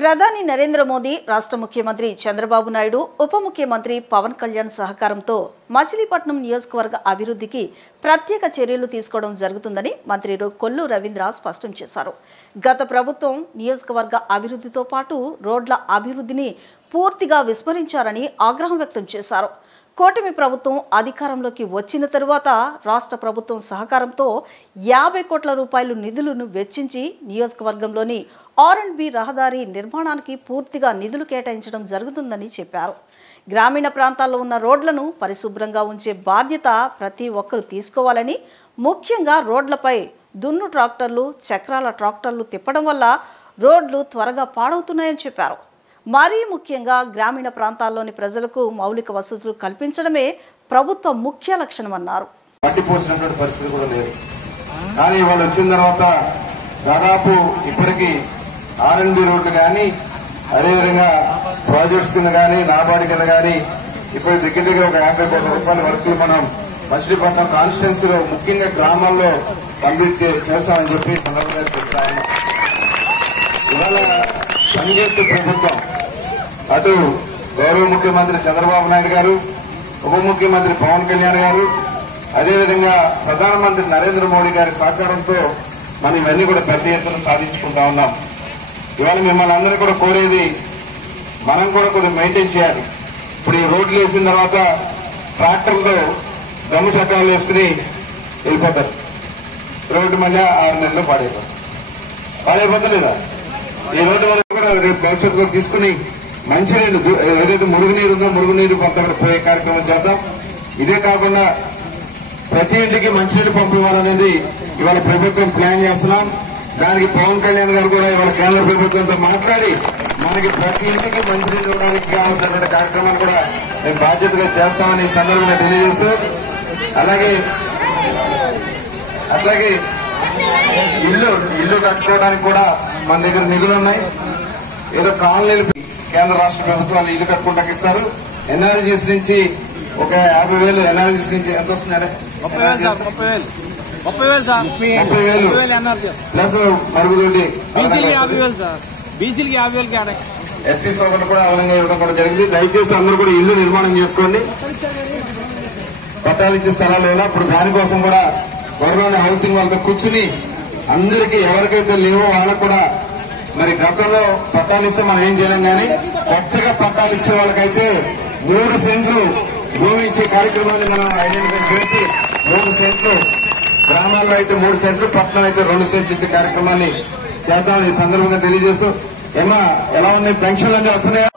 ప్రధాని నరేంద్ర మోదీ, రాష్ట్ర ముఖ్యమంత్రి చంద్రబాబు నాయుడు, ఉప ముఖ్యమంత్రి పవన్ కళ్యాణ్ సహకారంతో మచిలీపట్నం నియోజకవర్గ అభివృద్ధికి ప్రత్యేక చర్యలు తీసుకోవడం జరుగుతుందని మంత్రి కొల్లు రవీంద్ర స్పష్టం చేశారు. గత ప్రభుత్వం నియోజకవర్గ అభివృద్ధితో పాటు రోడ్ల అభివృద్ధిని పూర్తిగా విస్మరించారని ఆగ్రహం వ్యక్తం చేశారు. కూటమి ప్రభుత్వం అధికారంలోకి వచ్చిన తరువాత రాష్ట్ర ప్రభుత్వం సహకారంతో 50 కోట్ల రూపాయల నిధులను వెచ్చించి నియోజకవర్గంలోని R&B రహదారి నిర్మాణానికి పూర్తిగా నిధులు కేటాయించడం జరుగుతుందని చెప్పారు. గ్రామీణ ప్రాంతాల్లో ఉన్న రోడ్లను పరిశుభ్రంగా ఉంచే బాధ్యత ప్రతి ఒక్కరూ తీసుకోవాలని, ముఖ్యంగా రోడ్లపై దున్ను ట్రాక్టర్లు, చక్రాల ట్రాక్టర్లు తిప్పడం వల్ల రోడ్లు త్వరగా పాడవుతున్నాయని చెప్పారు. మరీ ముఖ్యంగా గ్రామీణ ప్రాంతాల్లోని ప్రజలకు మౌలిక వసతులు కల్పించడమే ప్రభుత్వ ముఖ్య లక్ష్యమన్నారు. పట్టిపోసినటువంటి పరిస్థితి కూడా లేదు. కానీ వాళ్ళు వచ్చిన తర్వాత దాదాపు ఇప్పటికీ R&B రోడ్లు కానీ, అదేవిధంగా ప్రాజెక్ట్స్ కింద కానీ, నాబార్డు కింద కానీ ఇప్పుడు దగ్గర ఒక 50 కోట్ల రూపాయల వర్కులు మనం మచిలీపట్నం కాన్స్టిట్యున్సీలో ముఖ్యంగా గ్రామాల్లో కంప్లీట్ చేస్తామని చెప్పి సందర్భంగా చెప్తాను. ఇవాళ పనిచేసే ప్రభుత్వం అటు గౌరవ ముఖ్యమంత్రి చంద్రబాబు నాయుడు గారు, ఉప ముఖ్యమంత్రి పవన్ కళ్యాణ్ గారు, అదేవిధంగా ప్రధానమంత్రి నరేంద్ర మోడీ గారి సహకారంతో మనం ఇవన్నీ కూడా పెద్ద ఎత్తున సాధించుకుంటా ఉన్నాం. ఇవాళ మిమ్మల్ని అందరూ కూడా కోరేది, మనం కూడా కొద్దిగా మెయింటైన్ చేయాలి. ఇప్పుడు ఈ రోడ్లు వేసిన తర్వాత ట్రాక్టర్లో దమ్ము చక్రాలు వేసుకుని వెళ్ళిపోతారు. రోడ్డు మళ్ళీ 6 నెలల్లో పాడైపోతలేదా? ఈ రోడ్డు వరకు కూడా రేపు భవిష్యత్తులో తీసుకుని మంచినీళ్ళు, ఏదైతే మురుగునీరు ఉందో మురుగునీరు కొంత పోయే కార్యక్రమం చేద్దాం. ఇదే కాకుండా ప్రతి ఇంటికి మంచినీళ్ళు పంపివ్వాలనేది ఇవాళ ప్రభుత్వం ప్లాన్ చేస్తున్నాం. దానికి పవన్ కళ్యాణ్ గారు కూడా ఇవాళ కేంద్ర ప్రభుత్వంతో మాట్లాడి మనకి ప్రతి ఇంటికి మంచినీళ్ళు ఇవ్వడానికి కావాల్సినటువంటి కార్యక్రమాన్ని కూడా మేము బాధ్యతగా చేస్తామని ఈ సందర్భంగా తెలియజేస్తూ, అట్లాగే ఇల్లు కట్టుకోవడానికి కూడా మన దగ్గర నిధులు ఉన్నాయి. ఏదో కాలనీలు కేంద్ర రాష్ట్ర ప్రభుత్వాలు ఇల్లు కట్టుకుంటాకి ఇస్తారు. ఎన్ఆర్జీఎస్ నుంచి ఒక 50,000 ఎన్ఆర్జీఎస్ నుంచి ఎంత వస్తుంది? 30,000 ప్లస్ మరుగుదొడ్డి ఎస్సీ సోదరులు కూడా అవలంగా ఇవ్వడం కూడా జరిగింది. దయచేసి అందరూ కూడా ఇల్లు నిర్మాణం చేసుకోండి. పట్టాలు ఇచ్చే స్థలాలు లేవా? ఇప్పుడు దానికోసం కూడా త్వరలోనే హౌసింగ్ వాళ్ళతో కూర్చుని అందరికీ ఎవరికైతే లేవో వాళ్ళకు కూడా మరి గతంలో పట్టాలు ఇస్తే మనం ఏం చేయలేం, కానీ కొత్తగా పట్టాలు ఇచ్చే వాళ్ళకైతే 3 సెంట్లు భూమి ఇచ్చే కార్యక్రమాన్ని మనం ఐడెంటిఫై చేసి 3 సెంట్లు, గ్రామాల్లో అయితే 3 సెంట్లు, పట్టణం అయితే 2 సెంట్లు ఇచ్చే కార్యక్రమాన్ని చేద్దామని ఈ సందర్భంగా తెలియజేస్తూ, ఏమా ఎలా ఉన్నాయి? పెన్షన్లు అన్నీ వస్తున్నాయా?